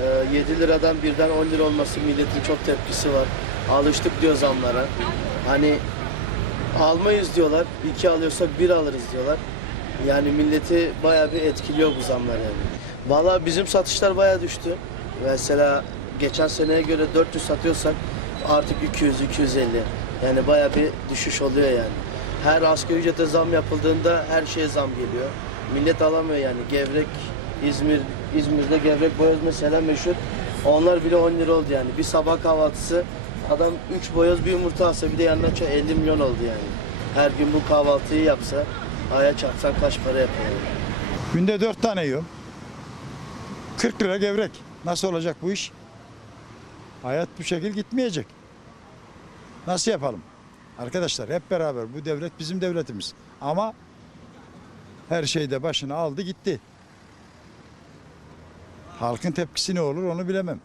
Ee, 7 liradan birden 10 lira olması milletin çok tepkisi var. Alıştık diyor zamlara. Hani almayız diyorlar. iki alıyorsak bir alırız diyorlar. Yani milleti bayağı bir etkiliyor bu zamlar yani. Vallahi bizim satışlar bayağı düştü. Mesela geçen seneye göre 400 satıyorsak artık 200 250. Yani bayağı bir düşüş oluyor yani. Her asgari ücrete zam yapıldığında her şeye zam geliyor. Millet alamıyor yani. Gevrek, İzmir, İzmir'de gevrek boyoz mesela meşhur. Onlar bile 10 lira oldu yani. Bir sabah kahvaltısı adam 3 boyoz bir yumurta alsa bir de yanına çay 50 milyon oldu yani. Her gün bu kahvaltıyı yapsa aya çarpsan kaç para yapar yani. Günde dört tane yiyorum. 40 lira gevrek. Nasıl olacak bu iş? Hayat bu şekil gitmeyecek. Nasıl yapalım? Arkadaşlar hep beraber bu devlet bizim devletimiz. Ama her şeyde başını aldı gitti. Halkın tepkisi ne olur onu bilemem.